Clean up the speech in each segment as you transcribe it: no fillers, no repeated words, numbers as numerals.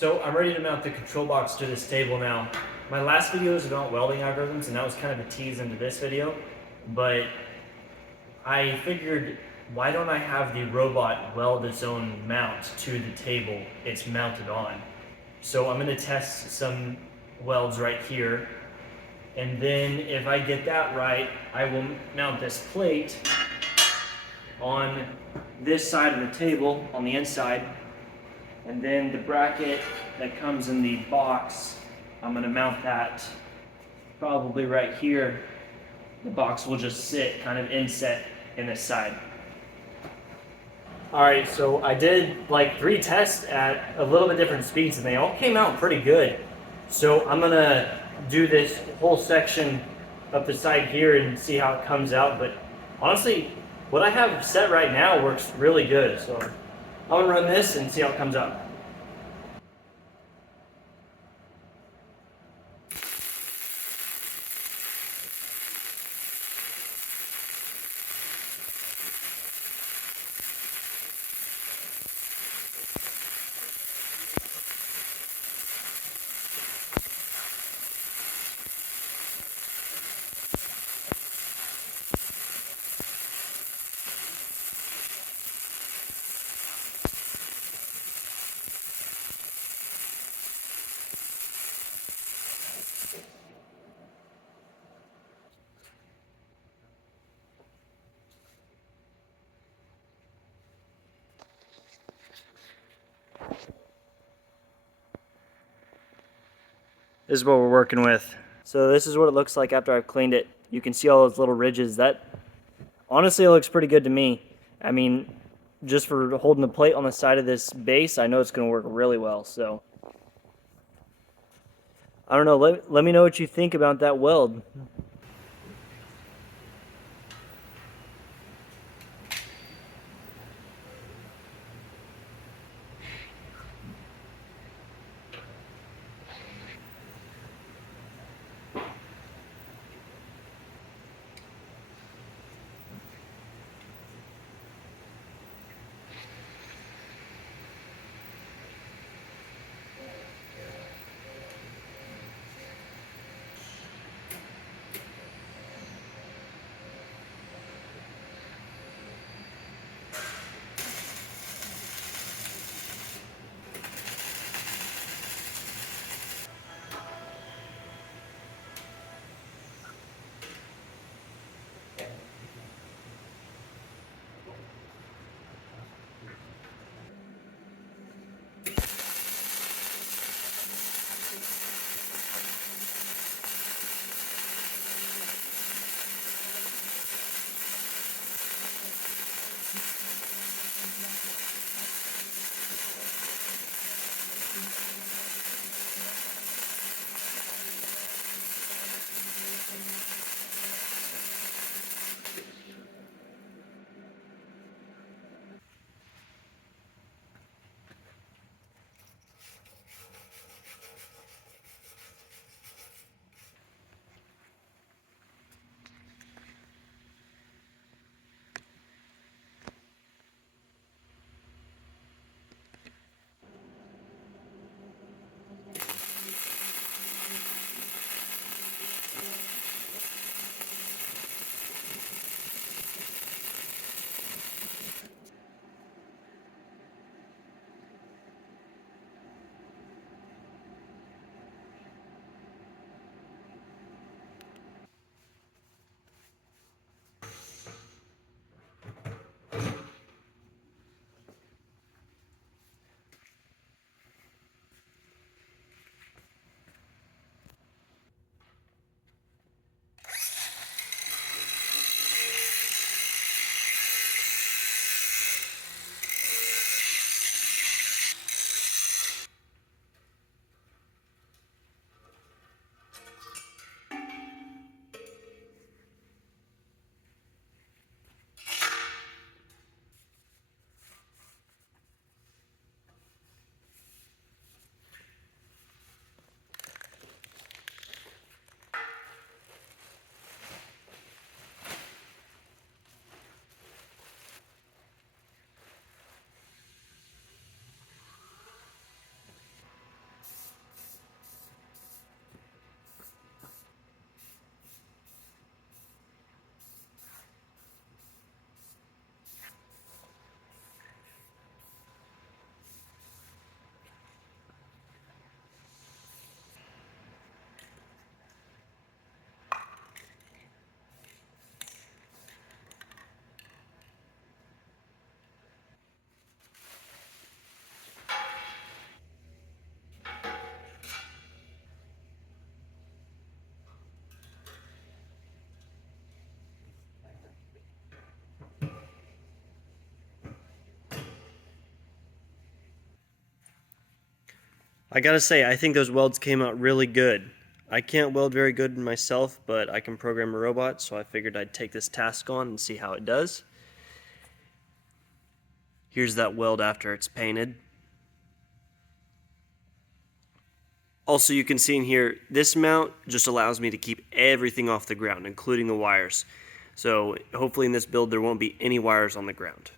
So I'm ready to mount the control box to this table now. My last video was about welding algorithms, and that was kind of a tease into this video, but I figured, why don't I have the robot weld its own mount to the table it's mounted on? So I'm going to test some welds right here, and then if I get that right, I will mount this plate on this side of the table, on the inside, and then the bracket that comes in the box, I'm going to mount that probably right here. The box will just sit kind of inset in this side. Alright, so I did like 3 tests at a little bit different speeds and they all came out pretty good. So I'm going to do this whole section up the side here and see how it comes out. But honestly, what I have set right now works really good. So I'm going to run this and see how it comes out. This is what we're working with. So this is what it looks like after I've cleaned it. You can see all those little ridges. That honestly looks pretty good to me. I mean, just for holding the plate on the side of this base, I know it's going to work really well. So I don't know. Let me know what you think about that weld. I gotta say, I think those welds came out really good. I can't weld very good myself, but I can program a robot, so I figured I'd take this task on and see how it does. Here's that weld after it's painted. Also, you can see in here, this mount just allows me to keep everything off the ground, including the wires. So hopefully in this build there won't be any wires on the ground.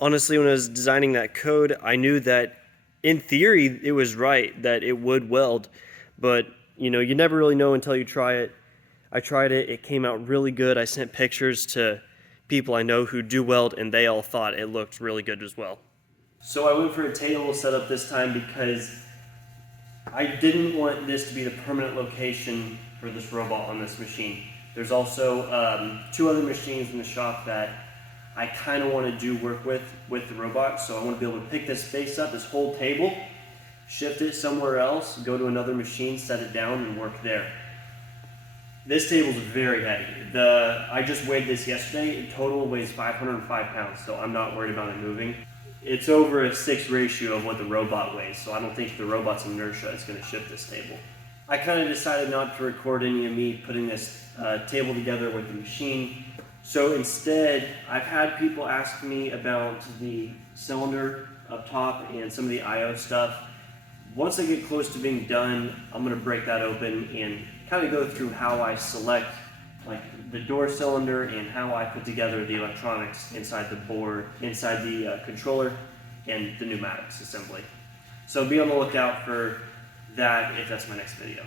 Honestly, when I was designing that code, I knew that in theory it was right that it would weld, but you know, you never really know until you try it. I tried it, it came out really good. I sent pictures to people I know who do weld and they all thought it looked really good as well. So I went for a table setup this time because I didn't want this to be the permanent location for this robot on this machine. There's also 2 other machines in the shop that I kind of want to do work with the robot, so I want to be able to pick this space up, this whole table, shift it somewhere else, go to another machine, set it down, and work there. This table is very heavy. I just weighed this yesterday. In total weighs 505 pounds, so I'm not worried about it moving. It's over a 6 ratio of what the robot weighs, so I don't think the robot's inertia is going to shift this table. I kind of decided not to record any of me putting this table together with the machine. So instead, I've had people ask me about the cylinder up top and some of the I/O stuff. Once I get close to being done, I'm going to break that open and kind of go through how I select like the door cylinder and how I put together the electronics inside the board, inside the controller, and the pneumatics assembly. So be on the lookout for that if that's my next video.